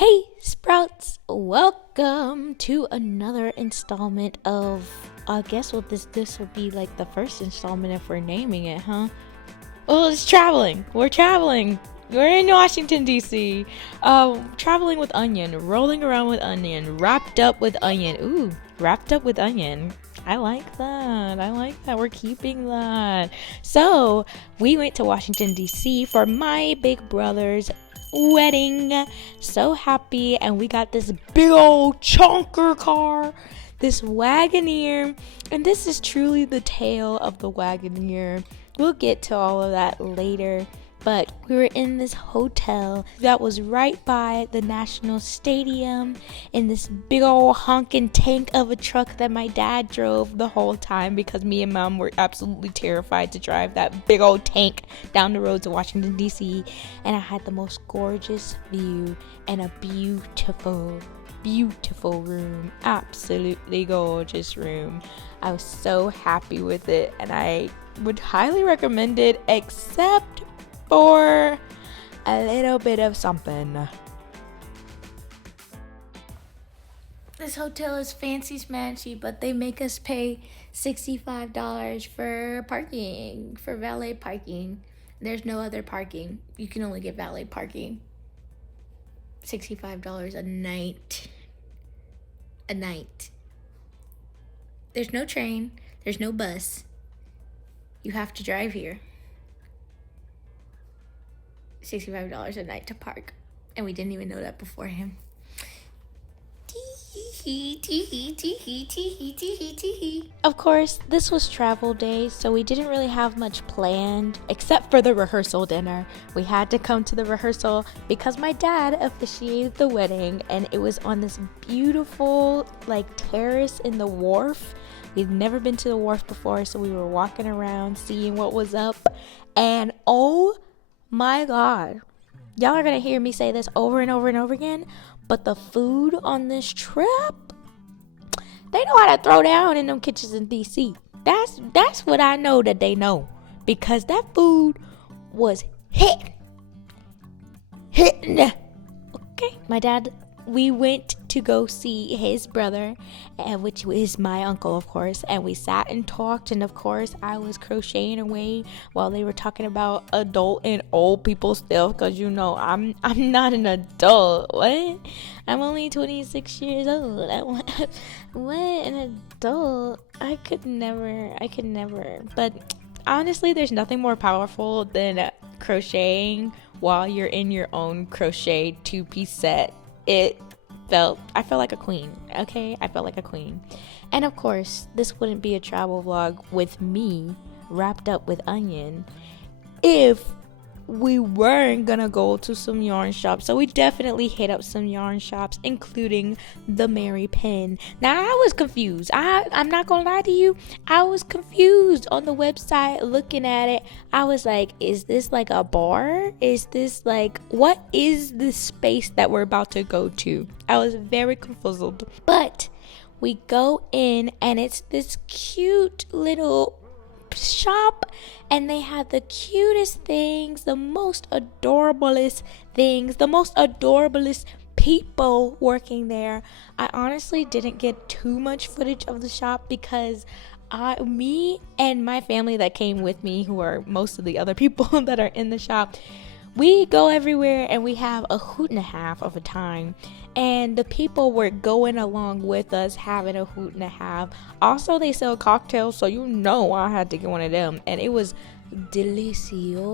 Hey Sprouts, welcome to another installment of I guess this will be like the first installment if we're naming it, huh? Well, it's traveling. We're traveling. We're in Washington D.C. Traveling with Onion, rolling around with Onion, wrapped up with Onion. Ooh, wrapped up with Onion. I like that. We're keeping that. So, we went to Washington, D.C. for my big brother's wedding. So happy. And we got this big old chonker car, this Wagoneer. And this is truly the tale of the Wagoneer. We'll get to all of that later. But we were in this hotel that was right by the National Stadium in this big old honking tank of a truck that my dad drove the whole time because me and mom were absolutely terrified to drive that big old tank down the road to Washington, D.C. And I had the most gorgeous view and a beautiful room. Absolutely gorgeous room. I was so happy with it and I would highly recommend it, except for a little bit of something. This hotel is fancy smancy, but they make us pay $65 for parking, for valet parking. There's no other parking. You can only get valet parking. $65 a night. A night. There's no train. There's no bus. You have to drive here. $65 a night to park, and we didn't even know that beforehand. Of course, this was travel day, so we didn't really have much planned except for the rehearsal dinner. We had to come to the rehearsal because my dad officiated the wedding, and it was on this beautiful terrace in the wharf. We'd never been to the wharf before, so we were walking around seeing what was up, and oh my God, y'all are gonna hear me say this over and over and over again, but the food on this trip, they know how to throw down in them kitchens in DC. That's what I know that they know, because that food was hitting. Okay, my dad, we went to go see his brother, which is my uncle, of course, and we sat and talked, and of course I was crocheting away while they were talking about adult and old people stuff, because I'm not an adult. What? I'm only 26 years old. What? An adult? I could never. But honestly, there's nothing more powerful than crocheting while you're in your own crochet two-piece set. I felt like a queen, okay? I felt like a queen. And of course, this wouldn't be a travel vlog with me wrapped up with Onion if we weren't gonna go to some yarn shops. So we definitely hit up some yarn shops, including the Mary Penn. Now, I was confused. I'm not gonna lie to you. I was confused on the website looking at it. I was like, is this like a bar? Is this what is this space that we're about to go to? I was very confused. But we go in and it's this cute little shop, and they had the cutest things, the most adorablest things, the most adorablest people working there. I honestly didn't get too much footage of the shop because me and my family that came with me, who are most of the other people that are in the shop, we go everywhere and we have a hoot and a half of a time. And the people were going along with us having a hoot and a half. Also, they sell cocktails, so I had to get one of them. And it was delicioso,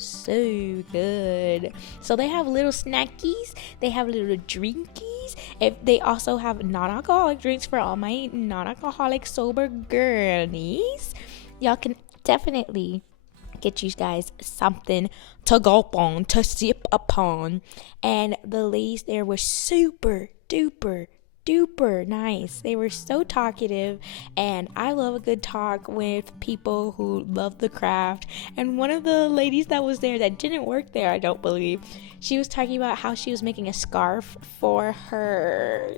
so good. So they have little snackies, they have little drinkies. If they also have non-alcoholic drinks for all my non-alcoholic sober girlies. Y'all can definitely get you guys something to gulp on, to sip upon. And the ladies there were super duper nice. They were so talkative, and I love a good talk with people who love the craft. And one of the ladies that was there, that didn't work there, I don't believe, she was talking about how she was making a scarf for her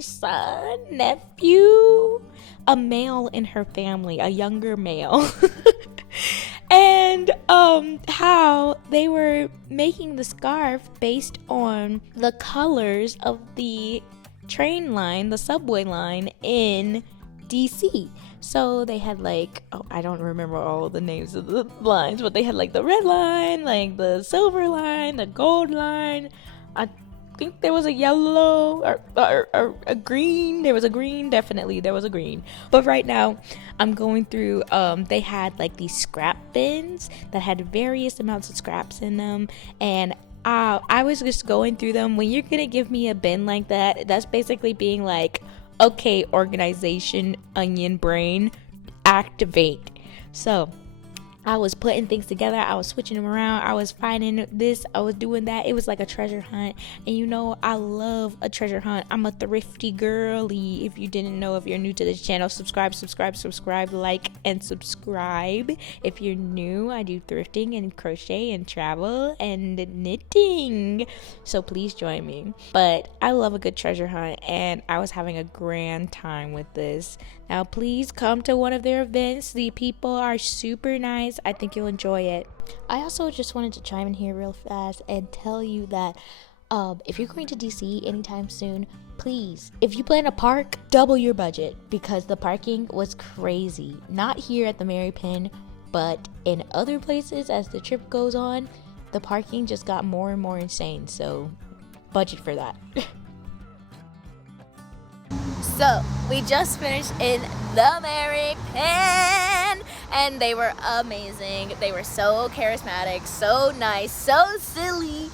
nephew, a male in her family, a younger male. And how they were making the scarf based on the colors of the train line, the subway line in DC. So they had like, oh, I don't remember all the names of the lines, but they had like the red line, like the silver line, the gold line. I think there was a yellow or a green. There was a green, definitely there was a green. But right now I'm going through, they had like these scrap bins that had various amounts of scraps in them, and I was just going through them. When you're gonna give me a bin like that, that's basically being like, okay, organization, onion brain, activate. So I was putting things together, I was switching them around, I was finding this, I was doing that. It was like a treasure hunt. And you know, I love a treasure hunt. I'm a thrifty girly. If you didn't know, if you're new to this channel, subscribe, like and subscribe. If you're new, I do thrifting and crochet and travel and knitting, so please join me. But I love a good treasure hunt, and I was having a grand time with this. Now please come to one of their events. The people are super nice. I think you'll enjoy it. I also just wanted to chime in here real fast and tell you that if you're going to DC anytime soon, please, if you plan to park, double your budget, because the parking was crazy. Not here at the Mary Pin, but in other places as the trip goes on, the parking just got more and more insane. So budget for that. So we just finished in the Mary Pin, and they were amazing. They were so charismatic, so nice, so silly,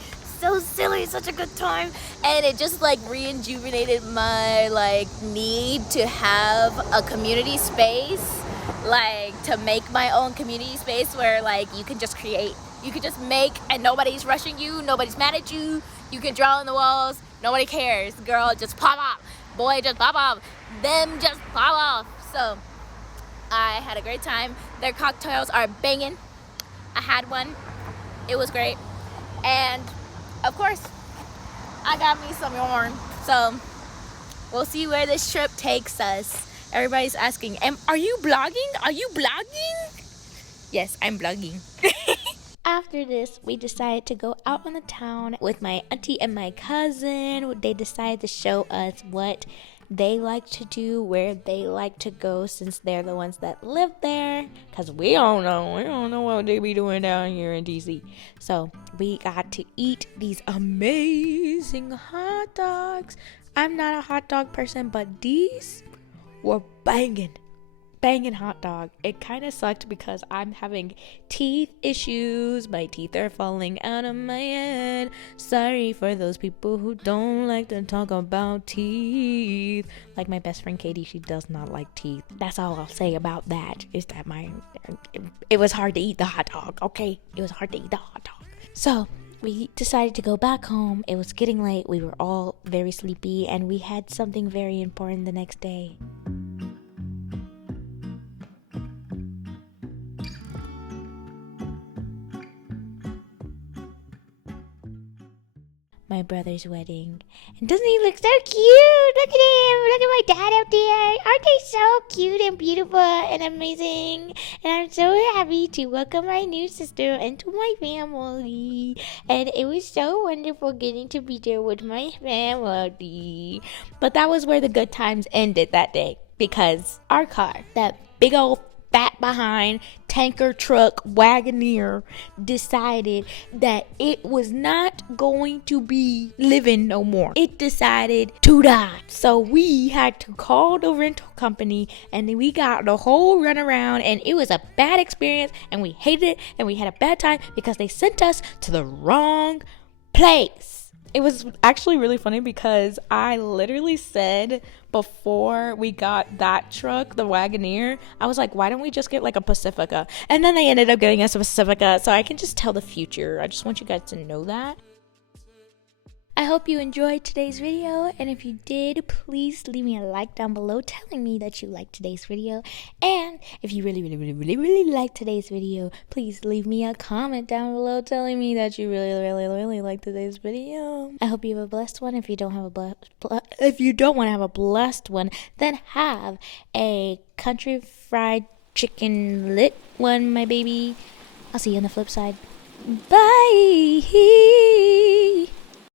such a good time. And it just like rejuvenated my like need to have a community space, like to make my own community space where like you can just create, you can just make, and nobody's rushing you, nobody's mad at you. You can draw on the walls, nobody cares. Girl, just pop up. Boy, just pop off. Them just pop off. So I had a great time. Their cocktails are banging. I had one. It was great. And of course, I got me some yarn. So we'll see where this trip takes us. Everybody's asking, are you blogging? Are you blogging? Yes, I'm blogging. After this, we decided to go out on the town with my auntie and my cousin. They decided to show us what they like to do, where they like to go, since they're the ones that live there. Because we don't know what they be doing down here in DC. So we got to eat these amazing hot dogs. I'm not a hot dog person, but these were banging hot dog. It kind of sucked because I'm having teeth issues. My teeth are falling out of my head. Sorry for those people who don't like to talk about teeth. Like my best friend Katie, she does not like teeth. That's all I'll say about that, is that it was hard to eat the hot dog, okay? It was hard to eat the hot dog. So we decided to go back home. It was getting late. We were all very sleepy, and we had something very important the next day. My brother's wedding. And doesn't he look so cute? Look at him. Look at my dad out there. Aren't they so cute and beautiful and amazing? And I'm so happy to welcome my new sister into my family. And it was so wonderful getting to be there with my family. But that was where the good times ended that day, because our car, that big old fat behind tanker truck Wagoneer, decided that it was not going to be living no more. It decided to die. So we had to call the rental company, and we got the whole runaround, and it was a bad experience, and we hated it, and we had a bad time because they sent us to the wrong place. It was actually really funny because I literally said before we got that truck, the Wagoneer, I was like, why don't we just get like a Pacifica? And then they ended up getting us a Pacifica, so I can just tell the future. I just want you guys to know that. I hope you enjoyed today's video, and if you did, please leave me a like down below telling me that you liked today's video. And if you really liked today's video, please leave me a comment down below telling me that you really liked today's video. I hope you have a blessed one. If you don't want to have a blessed one, then have a country fried chicken lit one, my baby. I'll see you on the flip side. Bye.